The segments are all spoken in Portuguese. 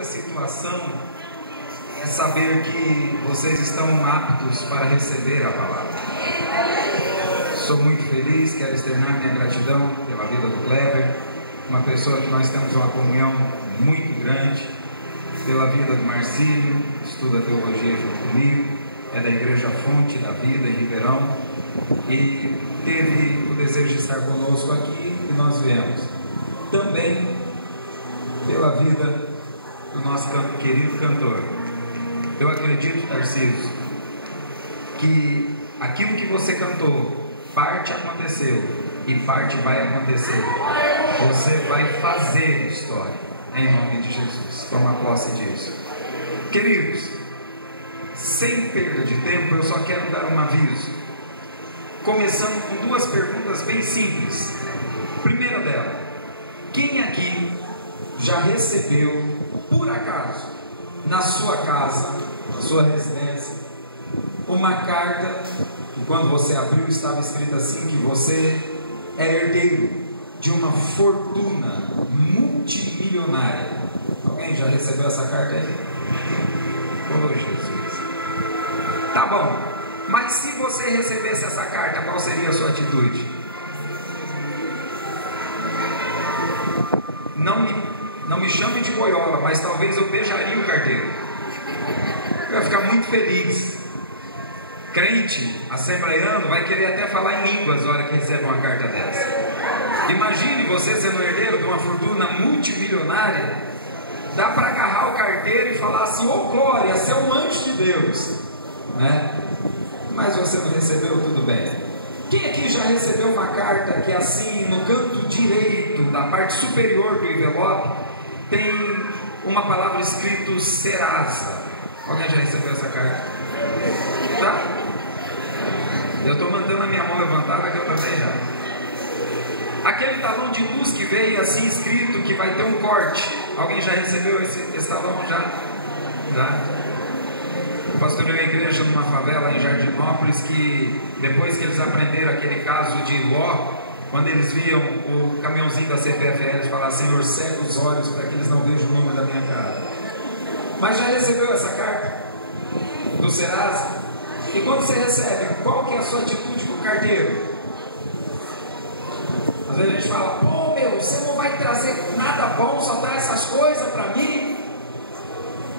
primeira situação é saber que vocês estão aptos para receber a palavra. Sou muito feliz, quero externar minha gratidão pela vida do Kleber, uma pessoa que nós temos uma comunhão muito grande, pela vida do Marcílio, estuda teologia junto comigo, é da Igreja Fonte da Vida em Ribeirão, e teve o desejo de estar conosco aqui e nós viemos. Também pela vida do nosso querido cantor. Eu acredito, Tarcísio, que aquilo que você cantou, parte aconteceu e parte vai acontecer. Você vai fazer história, em nome de Jesus. Toma posse disso. Queridos, sem perda de tempo, eu só quero dar um aviso, começando com duas perguntas bem simples. Primeira dela: quem aqui já recebeu, por acaso, na sua casa, na sua residência, uma carta que quando você abriu estava escrito assim, que você é herdeiro de uma fortuna multimilionária? Alguém já recebeu essa carta aí? Oh, Jesus! Tá bom, mas se você recebesse essa carta, qual seria a sua atitude? Não me chame de boiola, mas talvez eu beijaria o carteiro. Eu ia ficar muito feliz. Crente, assembleiano, vai querer até falar em línguas na hora que recebe uma carta dessa. Imagine você sendo herdeiro de uma fortuna multimilionária. Dá para agarrar o carteiro e falar assim: ô glória, você é um anjo de Deus, né? Mas você não recebeu, tudo bem. Quem aqui já recebeu uma carta que assim, no canto direito, da parte superior do envelope, tem uma palavra escrito Serasa? Alguém já recebeu essa carta? Tá? Eu estou mantendo a minha mão levantada, que eu também já. Aquele talão de luz que veio assim escrito que vai ter um corte. Alguém já recebeu esse talão? Já? Eu pastorei uma igreja numa favela em Jardinópolis que, depois que eles aprenderam aquele caso de Ló, quando eles viam o caminhãozinho da CPFL, eles falaram: Senhor, cega os olhos para que eles não vejam o número da minha cara. Mas já recebeu essa carta do Serasa? E quando você recebe, qual que é a sua atitude com o carteiro? Às vezes a gente fala: pô, você não vai trazer nada bom, só dá essas coisas para mim.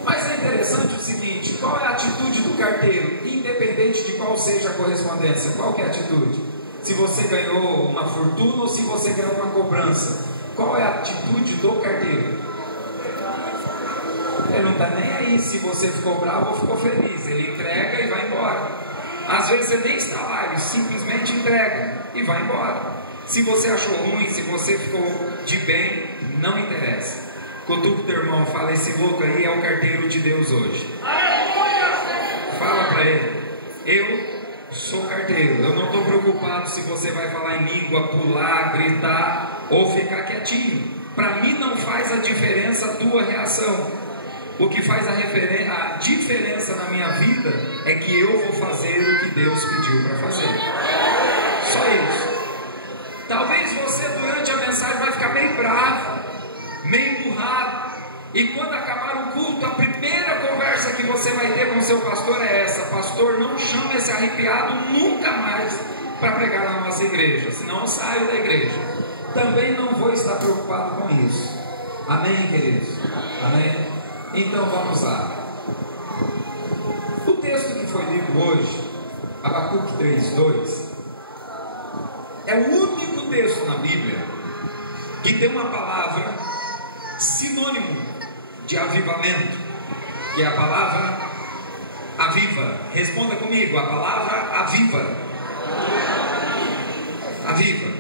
Mas é interessante o seguinte: qual é a atitude do carteiro? Independente de qual seja a correspondência, qual que é a atitude? Se você ganhou uma fortuna ou se você ganhou uma cobrança, qual é a atitude do carteiro? Ele não está nem aí se você ficou bravo ou ficou feliz. Ele entrega e vai embora. Às vezes você nem está lá, ele simplesmente entrega e vai embora. Se você achou ruim, se você ficou de bem, não interessa. Cutuca o teu irmão, fala: esse louco aí é o carteiro de Deus hoje. Fala para ele: eu sou carteiro. Eu não estou preocupado se você vai falar em língua, pular, gritar ou ficar quietinho. Para mim não faz a diferença a tua reação. O que faz a diferença na minha vida é que eu vou fazer o que Deus pediu para fazer. Só isso. Talvez você durante a mensagem vai ficar meio bravo, meio emburrado, e quando acabar o culto, a primeira conversa que você vai ter com o seu pastor é essa: pastor, não chame esse arrepiado nunca mais para pregar na nossa igreja, senão eu saio da igreja. Também não vou estar preocupado com isso. Amém, queridos? Amém? Então vamos lá. O texto que foi lido hoje, Abacuque 3:2, é o único texto na Bíblia que tem uma palavra sinônimo de avivamento, que é a palavra aviva. Responda comigo: a palavra aviva. Aviva.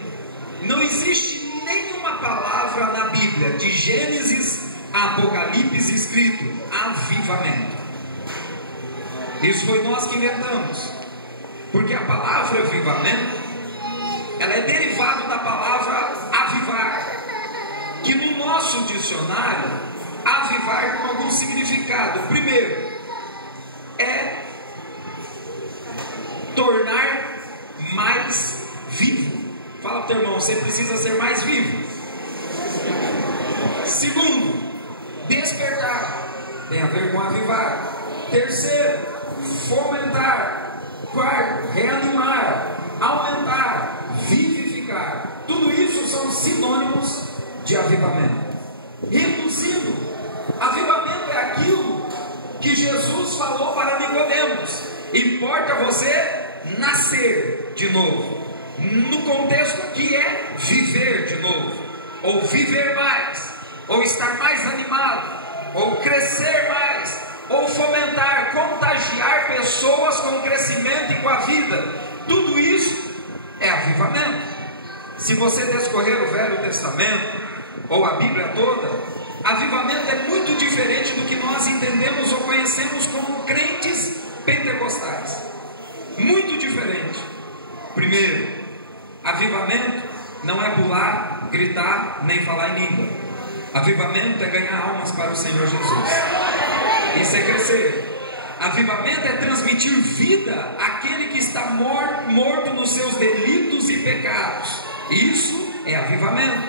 Não existe nenhuma palavra na Bíblia, de Gênesis a Apocalipse, escrito avivamento. Isso foi nós que inventamos, porque a palavra avivamento, ela é derivada da palavra avivar, que no nosso dicionário, avivar tem algum significado. Primeiro, é tornar mais vivo. Fala para o teu irmão: você precisa ser mais vivo. Segundo, despertar. tem a ver com avivar. Terceiro, fomentar. Quarto, reanimar, aumentar, vivificar. Tudo isso são sinônimos de avivamento. Reduzindo, avivamento é aquilo que Jesus falou para Nicodemos: importa você nascer de novo. No contexto aqui é viver de novo, ou viver mais, ou estar mais animado, ou crescer mais, ou fomentar, contagiar pessoas com o crescimento e com a vida. Tudo isso é avivamento. Se você descorrer o Velho Testamento ou a Bíblia toda, avivamento é muito diferente do que nós entendemos ou conhecemos como crentes pentecostais. Muito diferente. Primeiro, avivamento não é pular, gritar, nem falar em língua. Avivamento é ganhar almas para o Senhor Jesus. Isso é crescer. Avivamento é transmitir vida àquele que está morto nos seus delitos e pecados. Isso é avivamento.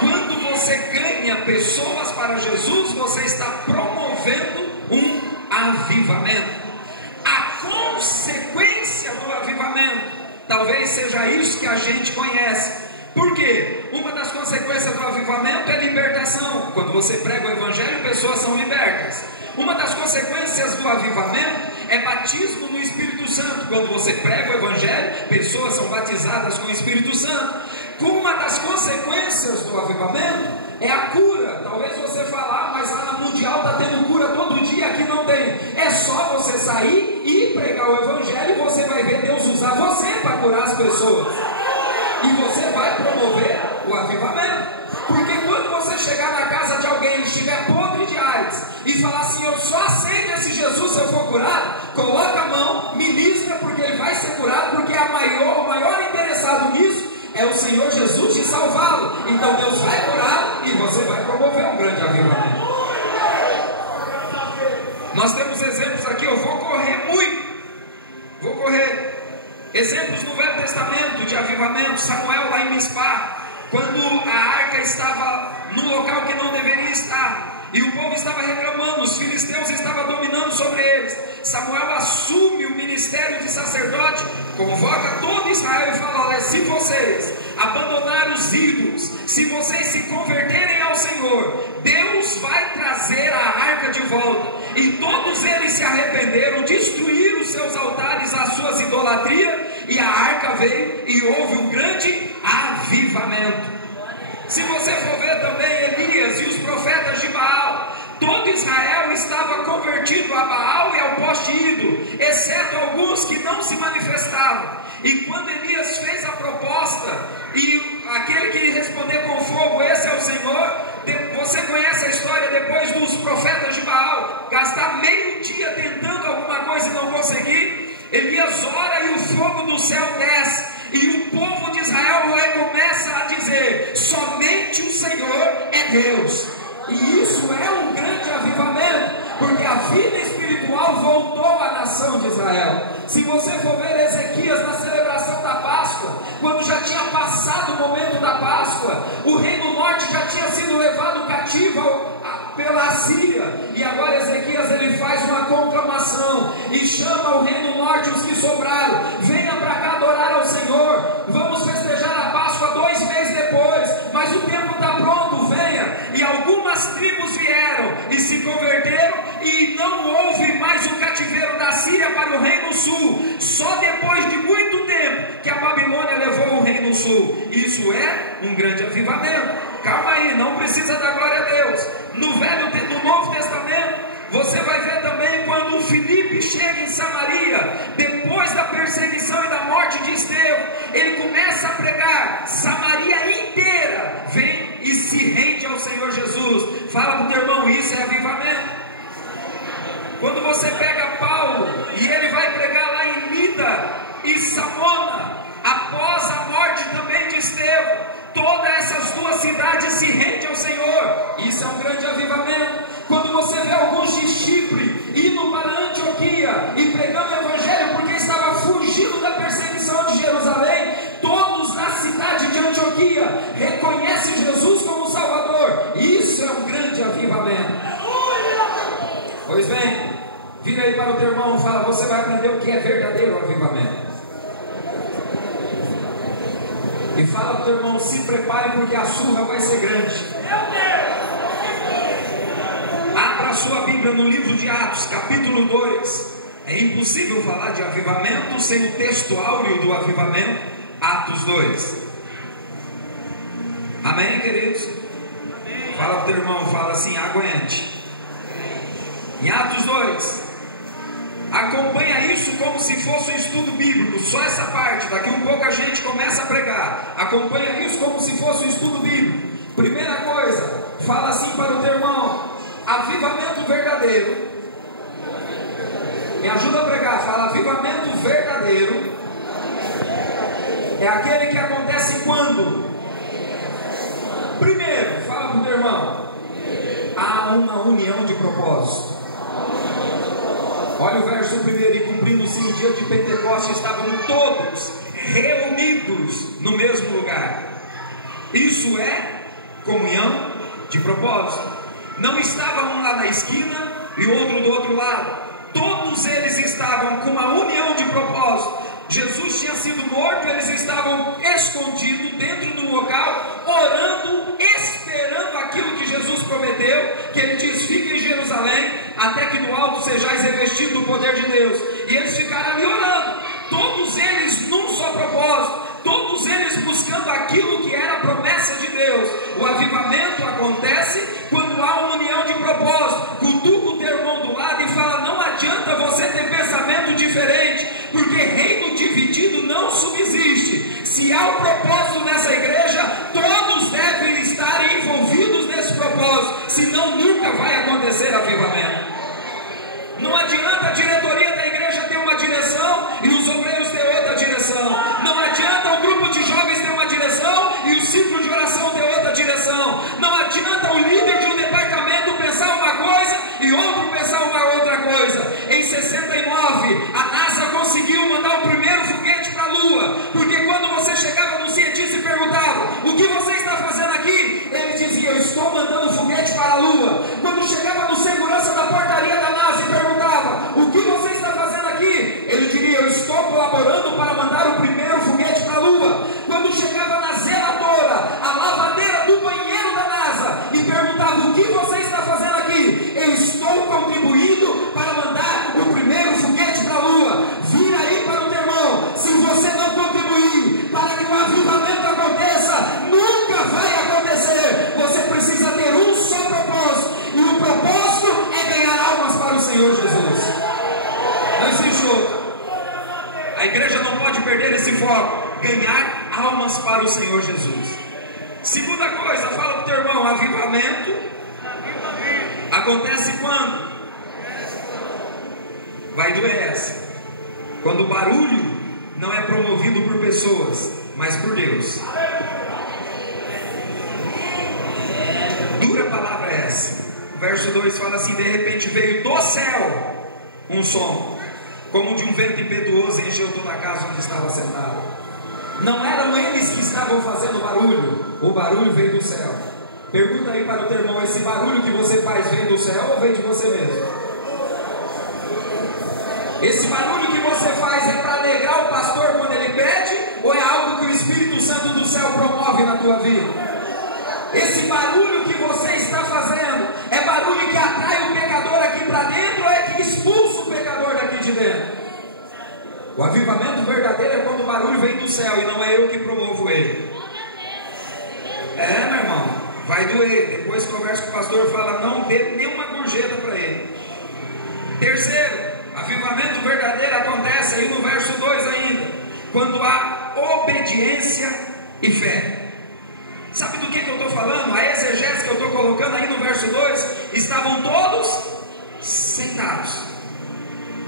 Quando você ganha pessoas para Jesus, você está promovendo um avivamento. A consequência do avivamento talvez seja isso que a gente conhece. Por quê? Uma das consequências do avivamento é libertação. Quando você prega o Evangelho, pessoas são libertas. Uma das consequências do avivamento é batismo no Espírito Santo. Quando você prega o Evangelho, pessoas são batizadas com o Espírito Santo. Uma das consequências do avivamento é a cura. Talvez você falar, mas lá na Mundial está tendo cura todo dia, aqui não tem. É só você sair e pregar o Evangelho e você vai ver Deus usar você para curar as pessoas. E você vai promover o avivamento. Porque quando você chegar na casa de alguém e estiver podre de AIDS e falar assim: eu só aceito esse Jesus se eu for curado, coloca a mão, ministra, porque ele vai ser curado, porque o maior interessado nisso é o Senhor Jesus de salvá-lo. Então Deus vai curar e você vai promover um grande avivamento. Nós temos exemplos aqui, eu vou correr muito. Exemplos no Velho Testamento de avivamento. Samuel lá em Mispá, quando a arca estava no local que não deveria estar, e o povo estava reclamando, os filisteus estavam dominando sobre eles. Samuel assume o ministério de sacerdote, convoca todo Israel e fala: olha, se vocês abandonarem os ídolos, se vocês se converterem ao Senhor, Deus vai trazer a arca de volta. E todos eles se arrependeram, destruíram os seus altares, as suas idolatrias, e a arca veio e houve um grande avivamento. Se você for ver também Elias e os profetas de Baal, todo Israel estava convertido a Baal e ao poste ídolo, exceto alguns que não se manifestavam. E quando Elias fez a proposta, e aquele que responder com fogo, esse é o Senhor. Você conhece a história depois dos profetas de Baal gastar meio dia tentando alguma coisa e não conseguir. Elias ora e o fogo do céu desce, e o povo de Israel começa a dizer: somente o Senhor é Deus. E isso é um grande avivamento, porque a vida espiritual voltou à nação de Israel. Se você for ver Ezequias na celebração da Páscoa, quando já tinha passado o momento da Páscoa, o reino norte já tinha sido levado cativo pela Assíria, e agora Ezequias ele faz uma conclamação e chama o reino norte, os que sobraram: venha para cá adorar ao Senhor, vamos festejar a Páscoa 2 meses depois, mas o tempo está pronto, venha. E algumas tribos vieram e se converteram, e não houve mais o cativeiro da Síria para o reino sul, só depois de muito tempo que a Babilônia levou o reino sul. Isso é um grande avivamento. Calma aí, não precisa dar glória a Deus. No Novo Testamento, você vai ver também quando Filipe chega em Samaria, depois da perseguição e da morte de Estevão, ele começa a pregar, Samaria inteira vem e se rende ao Senhor Jesus. Fala para o teu irmão, isso é avivamento. Quando você pega Paulo e ele vai pregar lá em Lida e Samona, após a morte também de Estevão, todas essas duas cidades se rendem ao Senhor. Isso é um grande avivamento. Quando você vê alguns de Chipre indo para Antioquia e pregando o Evangelho porque estava fugindo da perseguição de Jerusalém, todos na cidade de Antioquia reconhecem Jesus como Salvador. Isso é um grande avivamento. Vira aí para o teu irmão e fala: você vai aprender o que é verdadeiro avivamento. E fala para o teu irmão: se prepare porque a surra vai ser grande. Abra a sua Bíblia no livro de Atos, capítulo 2. É impossível falar de avivamento sem o texto áureo do avivamento, Atos 2. Amém, queridos? Amém. Fala para o teu irmão, fala assim: aguente. Em Atos 2, acompanha isso como se fosse um estudo bíblico, só essa parte, daqui um pouco a gente começa a pregar. Acompanha isso como se fosse um estudo bíblico. Primeira coisa, fala assim para o teu irmão: avivamento verdadeiro. Me ajuda a pregar, fala: avivamento verdadeiro é aquele que acontece quando? Primeiro, fala para o teu irmão, há uma união de propósito. Olha o verso 1: e cumprindo-se o dia de Pentecostes, estavam todos reunidos no mesmo lugar. Isso é comunhão de propósito. Não estava um lá na esquina e outro do outro lado. Todos eles estavam com uma união de propósito. Jesus tinha sido morto, eles estavam escondidos dentro do local, orando, esperando aquilo que Jesus prometeu, que ele diz: fica em Jerusalém, até que do alto sejais revestidos do poder de Deus. E eles ficaram ali orando, todos eles num só propósito, todos eles buscando aquilo que era a promessa de Deus. O avivamento acontece quando há uma união de propósito. Cutuca o teu irmão do lado e fala: não adianta você ter pensamento diferente, porque reino dividido não subsiste. Se há um propósito nessa igreja, todos devem estar envolvidos nesse propósito, senão nunca vai acontecer avivamento. Não adianta a diretoria da igreja ter uma direção e os obreiros ter outra direção. Não adianta o grupo de jovens ter uma direção e o ciclo de oração ter outra direção. Não adianta o líder de um departamento pensar uma coisa e outro pensar uma outra coisa. Em 69, a NASA conseguiu mandar o primeiro foguete para a Lua, porque quando você chegava no cientista e perguntava: o que você está fazendo aqui? Ele dizia: eu estou mandando foguete para a Lua. Quando chegava no segurança da portaria da NASA e perguntava: o que você está fazendo aqui? Ele diria: eu estou colaborando para mandar o primeiro foguete para a Lua. Quando chegava na zeladora, a lavadeira do banheiro da NASA, e perguntava: o que você está fazendo aqui? Eu estou contribuindo para mandar o primeiro foguete para a Lua. Vira aí para o teu irmão: se você não contribuir para que o avivamento aconteça, nunca vai acontecer. Você precisa ter um só propósito, e o propósito é ganhar almas para o Senhor Jesus. Não existe outro. A igreja não pode perder esse foco: ganhar almas para o Senhor Jesus. Segunda coisa, fala para o teu irmão: avivamento acontece quando? Vai doer essa. Quando o barulho não é promovido por pessoas, mas por Deus. Dura palavra é essa. Verso 2 fala assim: de repente veio do céu um som, como de um vento impetuoso, e encheu toda a casa onde estava sentado. Não eram eles que estavam fazendo barulho, o barulho veio do céu. Pergunta aí para o teu irmão: esse barulho que você faz vem do céu ou vem de você mesmo? Esse barulho que você faz é para alegrar o pastor quando ele pede, ou é algo que o Espírito Santo do céu promove na tua vida? Esse barulho que você está fazendo é barulho que atrai o pecador aqui para dentro, ou é que expulsa o pecador daqui de dentro? O avivamento verdadeiro é quando o barulho vem do céu e não é eu que promovo ele. Meu irmão, vai doer. Depois conversa com o pastor, fala: não dê nenhuma gorjeta para ele. Terceiro, avivamento verdadeiro acontece aí no verso 2 ainda, quando há obediência e fé. Sabe do que eu estou falando? A exegese que eu estou colocando aí no verso 2: estavam todos sentados.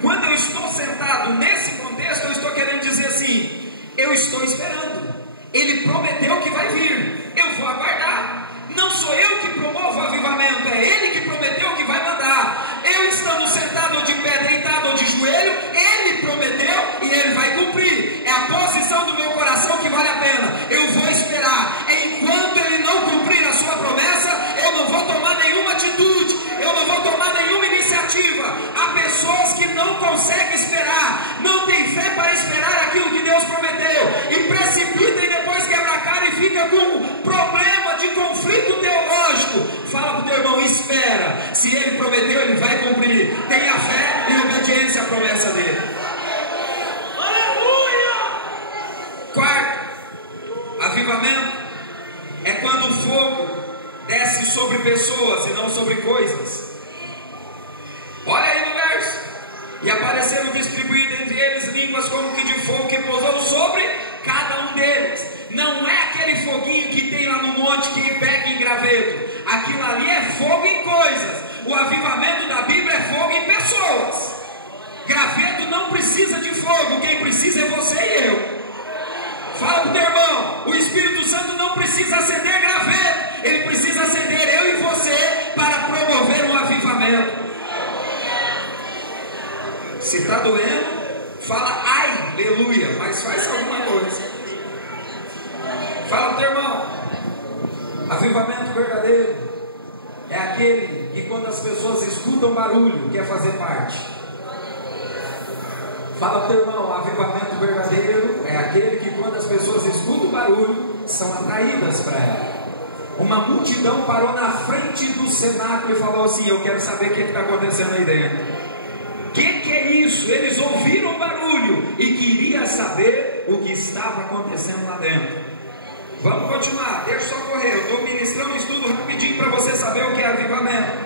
Quando eu estou sentado nesse contexto, eu estou querendo dizer assim: eu estou esperando. Ele prometeu que vai vir, eu vou aguardar. Não sou eu que promovo o avivamento, é Ele que prometeu que vai mandar. Eu estando sentado ou de pé, deitado ou de joelho, Ele prometeu e Ele vai cumprir. É a posição do meu coração que vale a pena. Eu vou esperar. Enquanto Ele não cumprir a sua promessa, eu não vou tomar nenhuma atitude, eu não vou tomar nenhuma iniciativa. Há pessoas espera. Se Ele prometeu, Ele vai cumprir. Tenha fé e obediência à promessa dEle. Aleluia! Quarto, avivamento é quando o fogo desce sobre pessoas e não sobre coisas. Olha aí no verso. E apareceram distribuídas entre eles línguas como que de fogo que pousou sobre cada um deles. Não é aquele foguinho que tem lá no monte que pega em graveto. Aquilo ali é fogo em coisas. O avivamento da Bíblia é fogo em pessoas. Graveto não precisa de fogo. Quem precisa é você e eu. Fala para o teu irmão, o Espírito Santo não precisa acender graveto. Ele precisa acender eu e você para promover um avivamento. Se está doendo, fala ai, aleluia, mas faz alguma coisa. Fala para o teu irmão, avivamento verdadeiro é aquele que quando as pessoas escutam barulho, quer fazer parte. Fala para o teu irmão, avivamento verdadeiro é aquele que quando as pessoas escutam o barulho, são atraídas para ela. Uma multidão parou na frente do cenáculo e falou assim: eu quero saber o que está acontecendo aí dentro. O que é isso? Eles ouviram o barulho e queriam saber o que estava acontecendo lá dentro. Vamos continuar, deixa só correr. Eu estou ministrando um estudo rapidinho para você saber o que é avivamento.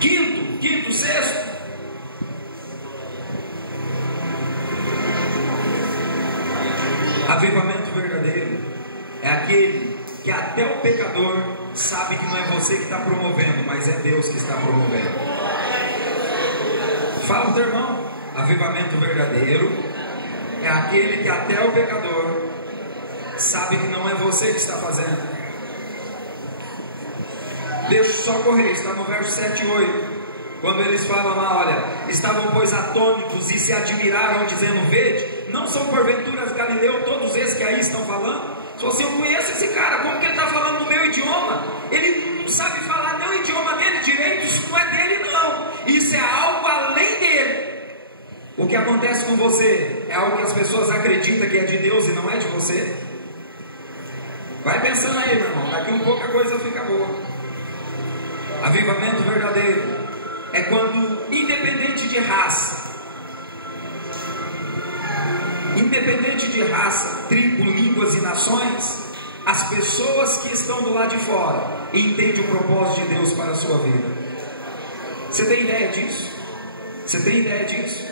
Quinto, sexto. Avivamento verdadeiro é aquele que até o pecador sabe que não é você que está promovendo, mas é Deus que está promovendo. Fala o teu irmão, avivamento verdadeiro é aquele que até o pecador sabe que não é você que está fazendo. Deixa só correr, está no verso 7 e 8. Quando eles falam lá, olha, estavam pois atônitos e se admiraram, dizendo: vede, não são porventuras Galileu todos esses que aí estão falando? Só assim, eu conheço esse cara, como que ele está falando no meu idioma? Ele não sabe falar nem o idioma dele direito, isso não é dele não, isso é algo além dele. O que acontece com você é algo que as pessoas acreditam que é de Deus e não é de você. Vai pensando aí, meu irmão, daqui um pouco a coisa fica boa. Avivamento verdadeiro é quando, independente de raça, tribo, línguas e nações, as pessoas que estão do lado de fora entendem o propósito de Deus para a sua vida. Você tem ideia disso? Você tem ideia disso?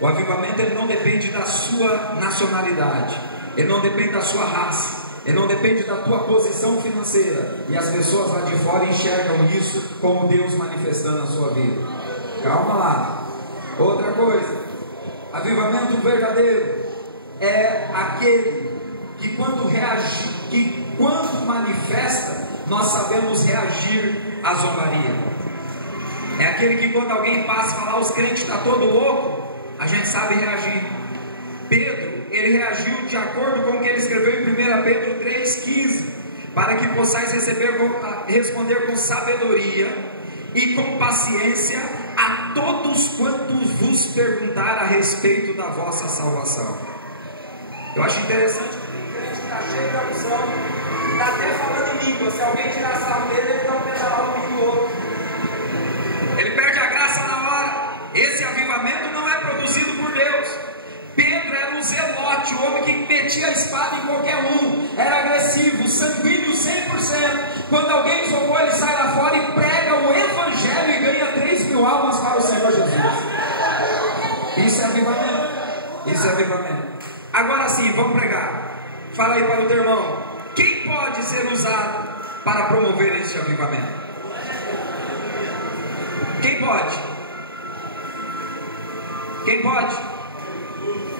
O avivamento ele não depende da sua nacionalidade, ele não depende da sua raça, ele não depende da tua posição financeira. E as pessoas lá de fora enxergam isso como Deus manifestando a sua vida. Calma lá. Outra coisa, avivamento verdadeiro é aquele que quando manifesta, nós sabemos reagir à zombaria. É aquele que quando alguém passa e fala: os crentes estão todo louco, a gente sabe reagir. Pedro, ele reagiu de acordo com o que ele escreveu em 1 Pedro 3,15: para que possais responder com sabedoria e com paciência a todos quantos vos perguntar a respeito da vossa salvação. Eu acho interessante que tem crente que está cheio da unção, está até falando em língua. Se alguém tirar sarro dele, ele dá um pedalado no meio do outro. Ele perde a graça na hora. Esse avivamento não é produzido por Deus. Pedro era um zelote, o homem que metia a espada em qualquer um, era agressivo, sanguíneo 100%. Quando alguém zombou, ele sai lá fora e prega o evangelho e ganha 3.000 almas para o Senhor Jesus. Isso é avivamento. Isso é avivamento. Agora sim, vamos pregar. Fala aí para o teu irmão: quem pode ser usado para promover este avivamento? Quem pode? Quem pode?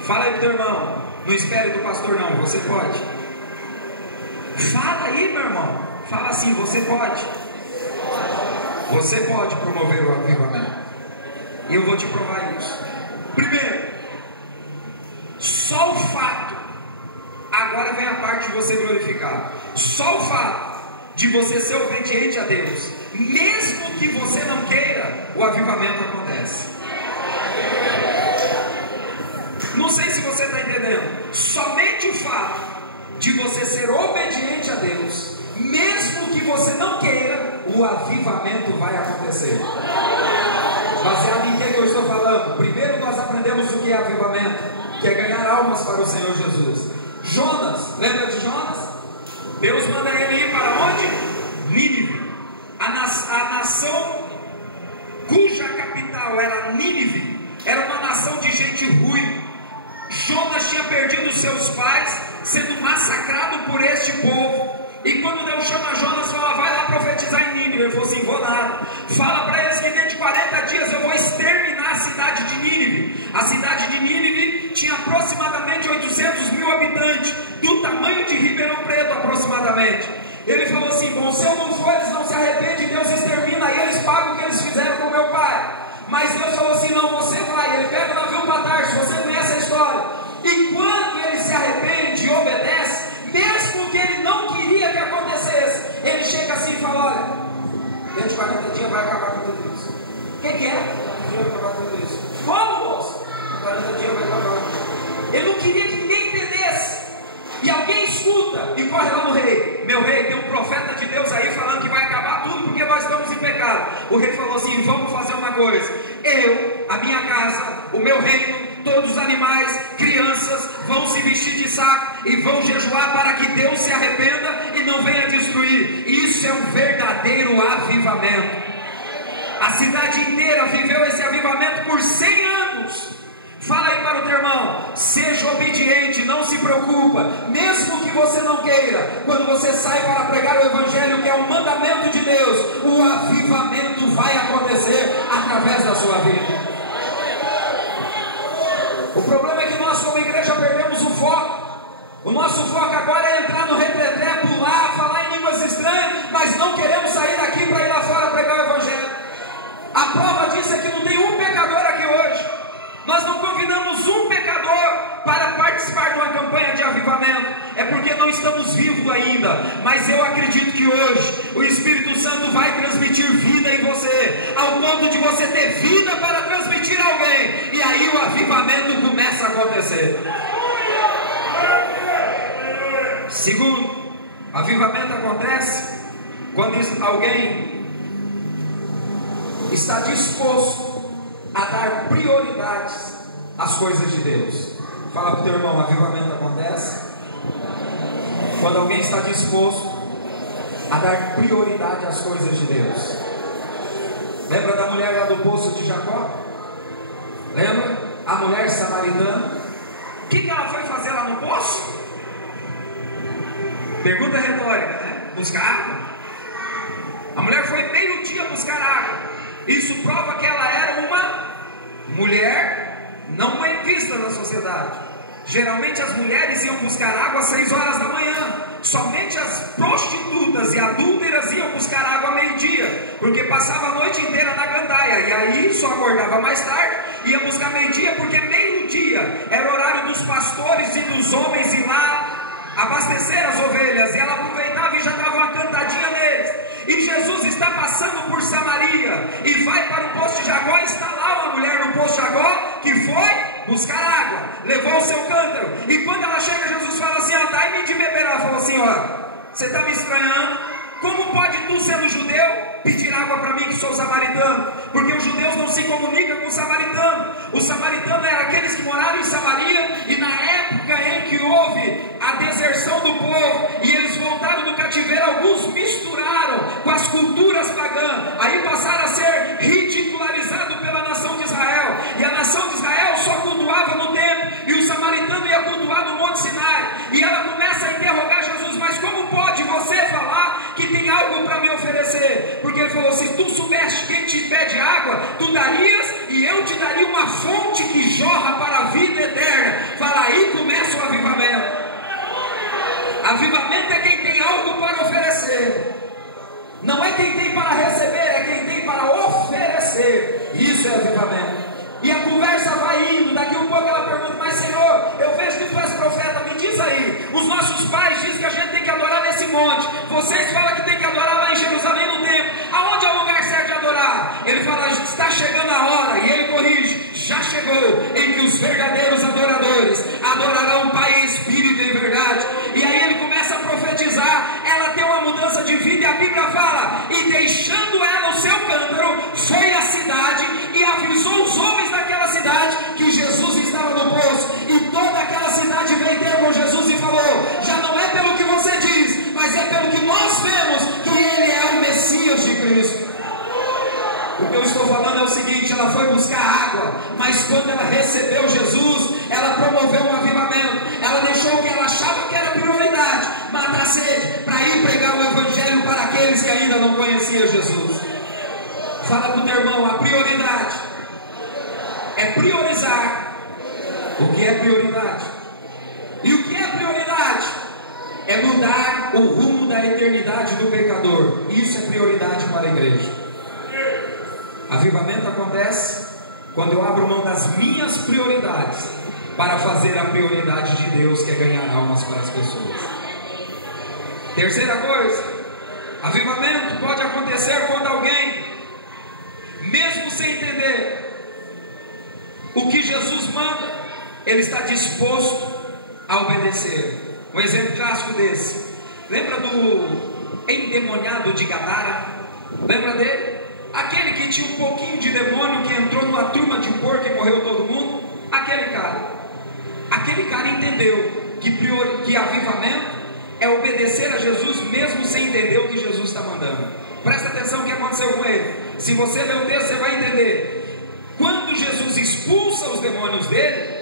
Fala aí para o teu irmão. Não espere do pastor não, você pode. Fala aí, meu irmão. Fala assim: você pode. Você pode promover o avivamento. E eu vou te provar isso. Primeiro, só o fato, agora vem a parte de você glorificar. Só o fato de você ser obediente a Deus, mesmo que você não queira, o avivamento acontece. Não sei se você está entendendo. Somente o fato de você ser obediente a Deus, mesmo que você não queira, o o avivamento vai acontecer. Baseado em que eu estou falando? Primeiro nós aprendemos o que é avivamento, que é ganhar almas para o Senhor Jesus. Jonas, lembra de Jonas? Deus manda ele ir para onde? Nínive. A nação cuja capital era Nínive era uma nação de gente ruim. Jonas tinha perdido seus pais, sendo massacrado por este povo. E quando Deus chama Jonas, fala: vai lá profetizar em Nínive. Ele falou assim: vou nada. Fala para eles que dentro de 40 dias eu vou exterminar a cidade de Nínive. A cidade de Nínive tinha aproximadamente 800 mil habitantes, do tamanho de Ribeirão Preto aproximadamente. Ele falou assim: bom, se eu não for, eles não se arrependem, Deus extermina e eles pagam o que eles fizeram com meu pai. Mas Deus falou assim: não, você vai. Ele pega o navio para Tarso, você conhece a história. E quando ele se arrepende e obedece, mesmo que ele não queria que acontecesse, ele chega assim e fala: olha, dentro de 40 dias vai acabar com tudo isso. O que é? Vai acabar com tudo isso. Como, moço? 40 dias vai acabar. Ele não queria que ninguém entendesse. E alguém escuta e corre lá no rei: meu rei, tem um profeta de Deus aí falando que vai acabar tudo porque nós estamos em pecado. O rei falou assim: vamos fazer uma coisa. Eu, a minha casa, o meu reino, todos os animais, crianças vão se vestir de saco e vão jejuar para que Deus se arrependa e não venha destruir. Isso é um verdadeiro avivamento. A cidade inteira viveu esse avivamento por 100 anos. Fala aí para o teu irmão: seja obediente, não se preocupa, mesmo que você não queira. Quando você sai para pregar o Evangelho, que é um mandamento de Deus, o avivamento vai acontecer através da sua vida. O problema é que nós como igreja perdemos o foco. O nosso foco agora é entrar no retreté, pular, falar em línguas estranhas, mas não queremos sair daqui para ir lá fora pregar o Evangelho. A prova disso é que não tem um pecador aqui hoje. Nós não convidamos um pecador para participar de uma campanha de avivamento. É porque não estamos vivos ainda. Mas eu acredito que hoje o Espírito Santo vai transmitir vida em você, ao ponto de você ter vida para transmitir a alguém. E aí o avivamento começa a acontecer. Segundo, avivamento acontece quando alguém está disposto a dar prioridades às coisas de Deus. Fala para o teu irmão: avivamento acontece quando alguém está disposto a dar prioridade às coisas de Deus. Lembra da mulher lá do poço de Jacó? Lembra? A mulher samaritana. O que ela foi fazer lá no poço? Pergunta retórica, né? Buscar água. A mulher foi meio-dia buscar água. Isso prova que ela era uma mulher não bem vista na sociedade. Geralmente as mulheres iam buscar água às 6 horas da manhã. Somente as prostitutas e adúlteras iam buscar água ao meio-dia, porque passava a noite inteira na gandaia. E aí só acordava mais tarde, ia buscar meio-dia, porque meio-dia era o horário dos pastores e dos homens ir lá abastecer as ovelhas. E ela aproveitava e já dava uma cantadinha neles. E Jesus está passando por Samaria e vai para o poço de Jacó. Está lá uma mulher no poço de Jacó que foi buscar água, levou o seu cântaro. E quando ela chega, Jesus fala assim: dai-me de beber. Ela falou assim: olha, você está me estranhando? Como pode tu, sendo judeu, pedir água para mim que sou samaritano? Porque os judeus não se comunicam com o samaritano. O samaritano eram aqueles que moraram em Samaria, e na época em que houve a deserção do povo e eles voltaram do cativeiro, alguns misturaram com as culturas pagãs, aí passaram a ser ridicularizados pela nação de Israel. E a nação de Israel só cultuava no templo, e o samaritano ia cultuar no Monte Sinai. E ela começa a interrogar Jesus: mas como pode você falar que tem algo para me oferecer? Porque ele falou: se tu soubesse quem te pede água, tu darias, e eu te daria uma fonte que jorra para a vida eterna. Fala, aí começa o avivamento. Avivamento é quem tem algo para oferecer. Não é quem tem para receber, é quem tem para oferecer. Isso é avivamento. E a conversa vai indo. Daqui um pouco ela pergunta: mas Senhor, eu vejo que tu és profeta, me diz aí, os nossos pais dizem que a gente tem que adorar nesse monte, vocês falam que tem que adorar lá em Jerusalém no templo. Aonde é o lugar certo de adorar? Ele fala: está chegando a hora. E ele corrige: já chegou, em que os verdadeiros adoradores adorarão o Pai em espírito e em verdade. E aí ele começa a profetizar. Ela tem uma mudança de vida, e a Bíblia fala: e deixando ela o seu cântaro, foi à cidade e avisou os homens daquela cidade que Jesus estava no poço. E toda aquela cidade veio ter com Jesus e falou: já não é pelo que você diz, mas é pelo que nós vemos que ele é o Messias de Cristo. O que eu estou falando é o seguinte: ela foi buscar água, mas quando ela recebeu Jesus, ela promoveu um avivamento. Ela deixou o que ela achava que era prioridade, matar a sede, para ir pregar o evangelho para aqueles que ainda não conheciam Jesus. Fala para o teu irmão: a prioridade é priorizar o que é prioridade. E o que é prioridade? É mudar o rumo da eternidade do pecador. Isso é prioridade para a igreja. Avivamento acontece quando eu abro mão das minhas prioridades para fazer a prioridade de Deus, que é ganhar almas para as pessoas. Terceira coisa, avivamento pode acontecer quando alguém, mesmo sem entender o que Jesus manda, ele está disposto a obedecer. Um exemplo clássico desse: lembra do endemoniado de Gadara? Lembra dele? Aquele que tinha um pouquinho de demônio, que entrou numa turma de porco e morreu todo mundo. Aquele cara entendeu que avivamento é obedecer a Jesus mesmo sem entender o que Jesus está mandando. Presta atenção no que aconteceu com ele. Se você ler o texto, você vai entender. Quando Jesus expulsa os demônios dele,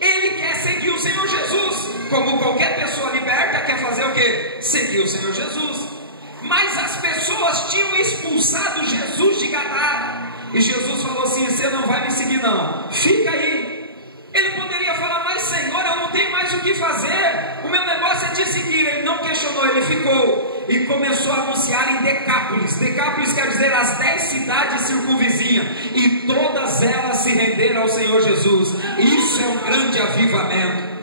ele quer seguir o Senhor Jesus. Como qualquer pessoa liberta, quer fazer o quê? Seguir o Senhor Jesus. Mas as pessoas tinham expulsado Jesus de Gadara, e Jesus falou assim: você não vai me seguir não, fica aí. Ele poderia falar: mas Senhor, eu não tenho mais o que fazer, o meu negócio é te seguir. Ele não questionou, ele ficou e começou a anunciar em Decápolis. Decápolis quer dizer as 10 cidades circunvizinhas, e todas elas se renderam ao Senhor Jesus. Isso é um grande avivamento.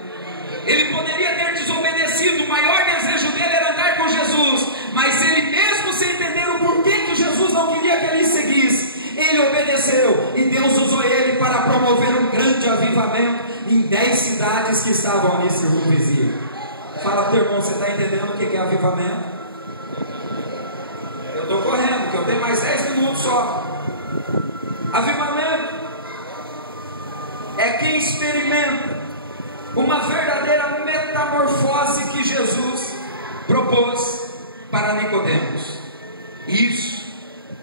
Ele poderia ter desobedecido, o maior desejo dele era andar com Jesus, mas ele, mesmo sem entender o porquê que Jesus não queria que ele seguisse, ele obedeceu, e Deus usou ele para promover um grande avivamento em 10 cidades que estavam ali circunvizinhas. Fala para o teu irmão: você está entendendo o que é avivamento? Eu estou correndo, que eu tenho mais 10 minutos só. Avivamento é quem experimenta uma verdadeira metamorfose que Jesus propôs para Nicodemos. Isso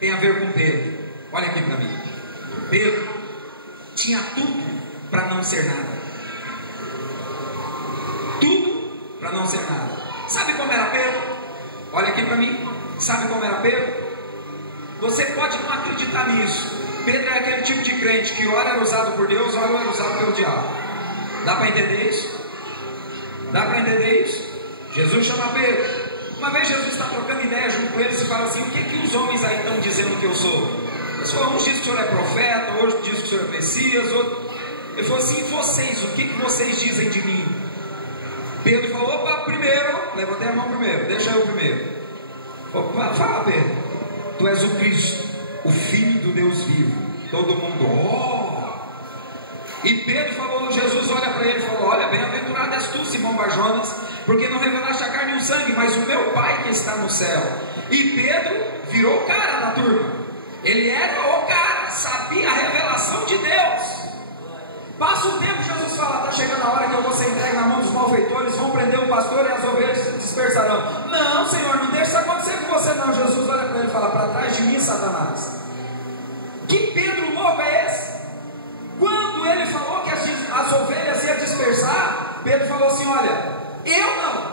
tem a ver com Pedro. Olha aqui para mim. Pedro tinha tudo para não ser nada. Tudo para não ser nada. Sabe como era Pedro? Olha aqui para mim. Sabe como era Pedro? Você pode não acreditar nisso. Pedro é aquele tipo de crente que ora era usado por Deus, ora era usado pelo diabo. Dá para entender isso? Dá para entender isso? Jesus chama Pedro. Uma vez Jesus está trocando ideia junto com eles e fala assim: o que os homens aí estão dizendo que eu sou? Uns dizem que o senhor é profeta, outros dizem que o senhor é Messias, outro... Ele falou assim: e vocês, o que vocês dizem de mim? Pedro falou: opa, primeiro, levantei a mão primeiro, deixa eu primeiro. Opa, fala, Pedro, tu és o Cristo, o Filho do Deus vivo. Todo mundo, E Pedro falou, Jesus olha para ele e falou: olha, bem-aventurado és tu, Simão Barjonas, porque não revelaste a carne e o sangue, mas o meu Pai que está no céu. E Pedro virou o cara da turma. Ele era o cara, sabia a revelação de Deus. Passa o tempo, Jesus fala: está chegando a hora que eu vou ser entregue na mão dos malfeitores, vão prender o pastor e as ovelhas se dispersarão. Não, Senhor, não deixa isso acontecer com você não. Jesus olha para ele e fala: para trás de mim, Satanás. Que Pedro louco é esse? Quando ele falou que as ovelhas iam dispersar, Pedro falou assim: olha, eu não,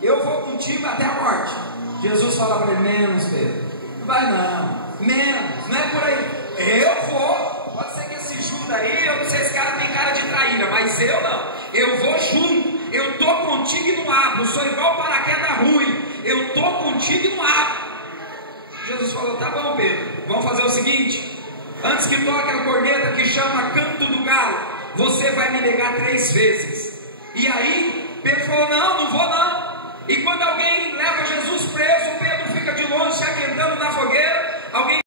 eu vou contigo até a morte. Jesus fala para ele: menos, Pedro, não vai não, menos, não é por aí, eu vou. Pode ser que esse Judas aí, eu não sei, esse cara tem cara de traíra, mas eu não, eu vou junto, eu estou contigo e não abro, sou igual paraquedas ruim, eu estou contigo e não abro. Jesus falou: tá bom, Pedro, vamos fazer o seguinte: antes que toque a corneta que chama canto do galo, você vai me negar 3 vezes. E aí Pedro falou: não, não vou não. E quando alguém leva Jesus preso, Pedro fica de longe se aquentando na fogueira.